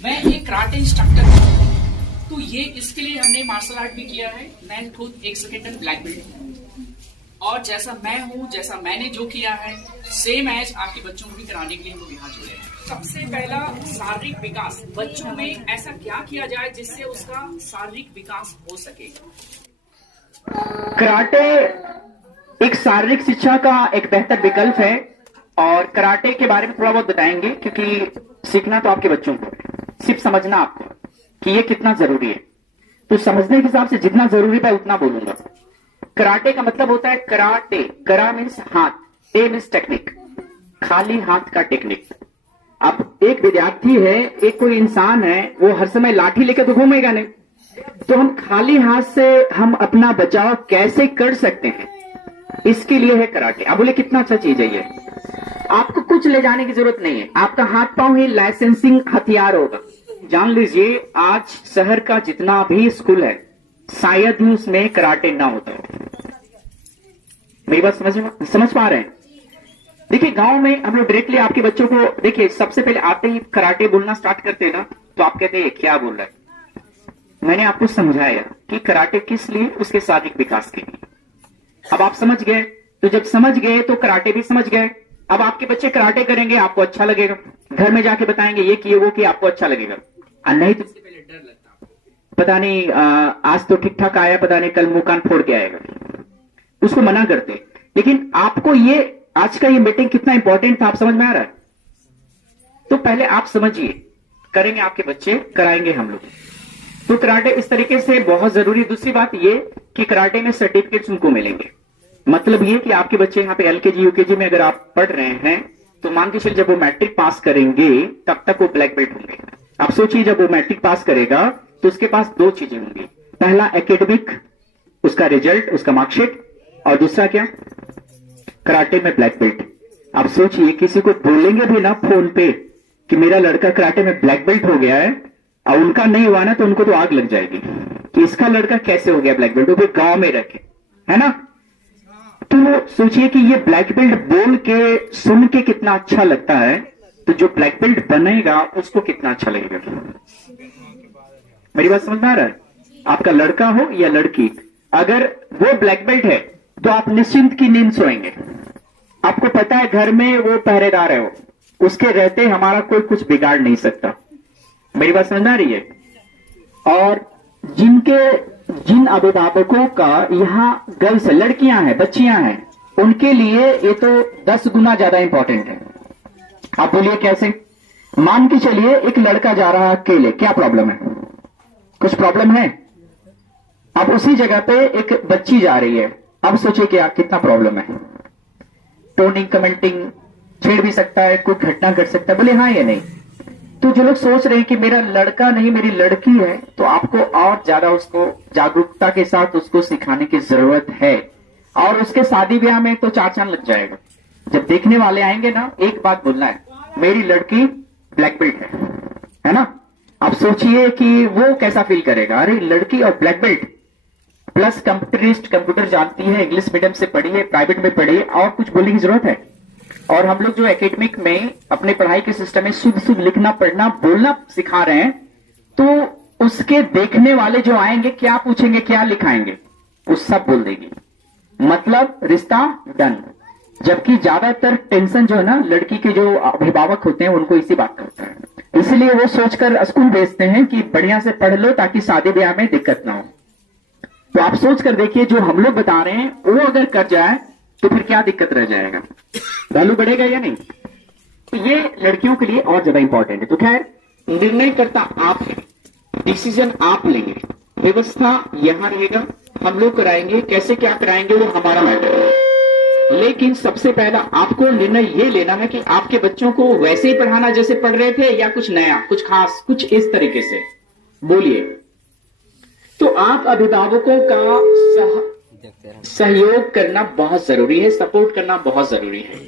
मैं एक karate instructor हूँ। तो ये इसके लिए हमने मार्शल आर्ट भी किया है। मैं खुद एक सेकेंडरी ब्लैक बेल्ट हूँ और जैसा मैं हूँ, जैसा मैंने जो किया है, सेम एज आपके बच्चों को भी कराने के लिए हम लोग यहाँ जुड़े हैं। सबसे पहला शारीरिक विकास, बच्चों में ऐसा क्या किया जाए जिससे उसका शारीरिक विकास हो सके। कराटे एक शारीरिक शिक्षा का एक बेहतर विकल्प है और कराटे के बारे में थोड़ा बहुत बताएंगे क्योंकि सीखना तो आपके बच्चों को है, सिर्फ समझना आपको कि ये कितना जरूरी है। तो समझने के हिसाब से जितना जरूरी है उतना बोलूंगा। कराटे का मतलब होता है कराटे, करा मीन्स हाथ, टे मीन्स टेक्निक, खाली हाथ का टेक्निक। अब एक विद्यार्थी है, एक कोई इंसान है, वो हर समय लाठी लेकर तो घूमेगा नहीं, तो हम खाली हाथ से हम अपना बचाव कैसे कर सकते हैं, इसके लिए है कराटे। आप बोले कितना अच्छा चीज है ये। आपको कुछ ले जाने की जरूरत नहीं है, आपका हाथ पांव ही लाइसेंसिंग हथियार होगा। जान लीजिए आज शहर का जितना भी स्कूल है शायद ही उसमें कराटे ना होता हो। मेरी बात समझ पा रहे हैं? देखिए गांव में हम लोग डायरेक्टली आपके बच्चों को देखिए, सबसे पहले आते ही कराटे बोलना स्टार्ट करते हैं ना, तो आप कहते हैं क्या बोल रहा है। मैंने आपको समझाया कि कराटे किस लिए, उसके शारीरिक विकास के लिए। अब आप समझ गए, तो जब समझ गए तो कराटे भी समझ गए। अब आपके बच्चे कराटे करेंगे, आपको अच्छा लगेगा, घर में जाके बताएंगे ये किए वो किए, आपको अच्छा लगेगा। और नहीं तो पहले डर लगता है, पता नहीं आज तो ठीक ठाक आया, पता नहीं कल मुंह कान फोड़ के आएगा, उसको मना करते। लेकिन आपको ये आज का ये मीटिंग कितना इंपॉर्टेंट था, आप समझ में आ रहा है? तो पहले आप समझिए, करेंगे आपके बच्चे, कराएंगे हम लोग। तो कराटे इस तरीके से बहुत जरूरी। दूसरी बात ये कि कराटे में सर्टिफिकेट्स उनको मिलेंगे। मतलब ये कि आपके बच्चे यहाँ पे एलकेजी यूकेजी में अगर आप पढ़ रहे हैं तो मान के चलिए जब वो मैट्रिक पास करेंगे तब तक वो ब्लैक बेल्ट होंगे। आप सोचिए जब वो मैट्रिक पास करेगा तो उसके पास दो चीजें होंगी, पहला एकेडमिक उसका रिजल्ट, उसका मार्कशीट, और दूसरा क्या, कराटे में ब्लैक बेल्ट। आप सोचिए किसी को बोलेंगे भी ना फोन पे कि मेरा लड़का कराटे में ब्लैक बेल्ट हो गया है और उनका नहीं हुआ ना तो उनको तो आग लग जाएगी कि इसका लड़का कैसे हो गया ब्लैक बेल्ट, वो भी गांव में रखे, है ना। तो सोचिए कि ये ब्लैक बेल्ट बोल के सुन के कितना अच्छा लगता है, तो जो ब्लैक बेल्ट बनेगा उसको कितना अच्छा लगेगा। मेरी बात समझ में आ रहा है? आपका लड़का हो या लड़की, अगर वो ब्लैक बेल्ट है तो आप निश्चिंत की नींद सोएंगे। आपको पता है घर में वो पहरेदार है, वो उसके रहते हमारा कोई कुछ बिगाड़ नहीं सकता। मेरी बात समझ में आ रही है? और जिन अभिभावकों का यहाँ गर्ल्स लड़कियां हैं, बच्चियां हैं, उनके लिए ये तो 10 गुना ज्यादा इंपॉर्टेंट है। आप बोलिए कैसे? मान के चलिए एक लड़का जा रहा है अकेले, क्या प्रॉब्लम है? कुछ प्रॉब्लम है? अब उसी जगह पे एक बच्ची जा रही है, अब सोचिए क्या कितना प्रॉब्लम है। टोनिंग कमेंटिंग छेड़ भी सकता है, कोई घटना घट सकता है, बोले हाँ या नहीं। तो जो लोग सोच रहे हैं कि मेरा लड़का नहीं मेरी लड़की है, तो आपको और ज्यादा उसको जागरूकता के साथ उसको सिखाने की जरूरत है। और उसके शादी ब्याह में तो 4 चांद लग जाएगा। जब देखने वाले आएंगे ना, एक बात बोलना है, मेरी लड़की ब्लैक बेल्ट है ना। आप सोचिए कि वो कैसा फील करेगा, अरे लड़की और ब्लैक बेल्ट प्लस कंप्यूटरिस्ट, कंप्यूटर जानती है, इंग्लिश मीडियम से पढ़ी है, प्राइवेट में पढ़ी है, और कुछ बोलने की जरूरत है। और हम लोग जो एकेडमिक में अपने पढ़ाई के सिस्टम में शुद्ध शुद्ध लिखना पढ़ना बोलना सिखा रहे हैं, तो उसके देखने वाले जो आएंगे क्या पूछेंगे, क्या लिखाएंगे, वो सब बोल देगी। मतलब रिश्ता डन। जबकि ज्यादातर टेंशन जो है ना लड़की के जो अभिभावक होते हैं उनको इसी बात का होता है, इसलिए वो सोचकर स्कूल भेजते हैं कि बढ़िया से पढ़ लो ताकि शादी ब्याह में दिक्कत ना हो। तो आप सोच कर देखिए जो हम लोग बता रहे हैं वो अगर कर जाए तो फिर क्या दिक्कत रह जाएगा, वैल्यू बढ़ेगा या नहीं। तो ये लड़कियों के लिए और ज्यादा इंपॉर्टेंट है। तो खैर निर्णय करता आप हैं, डिसीजन आप लेंगे, व्यवस्था यहां रहेगा, हम लोग कराएंगे, कैसे क्या कराएंगे वो हमारा मैटर है। लेकिन सबसे पहला आपको निर्णय ये लेना है कि आपके बच्चों को वैसे ही पढ़ाना जैसे पढ़ रहे थे या कुछ नया, कुछ खास, कुछ इस तरीके से बोलिए। तो आप अभिभावकों का सहयोग करना बहुत जरूरी है, सपोर्ट करना बहुत जरूरी है।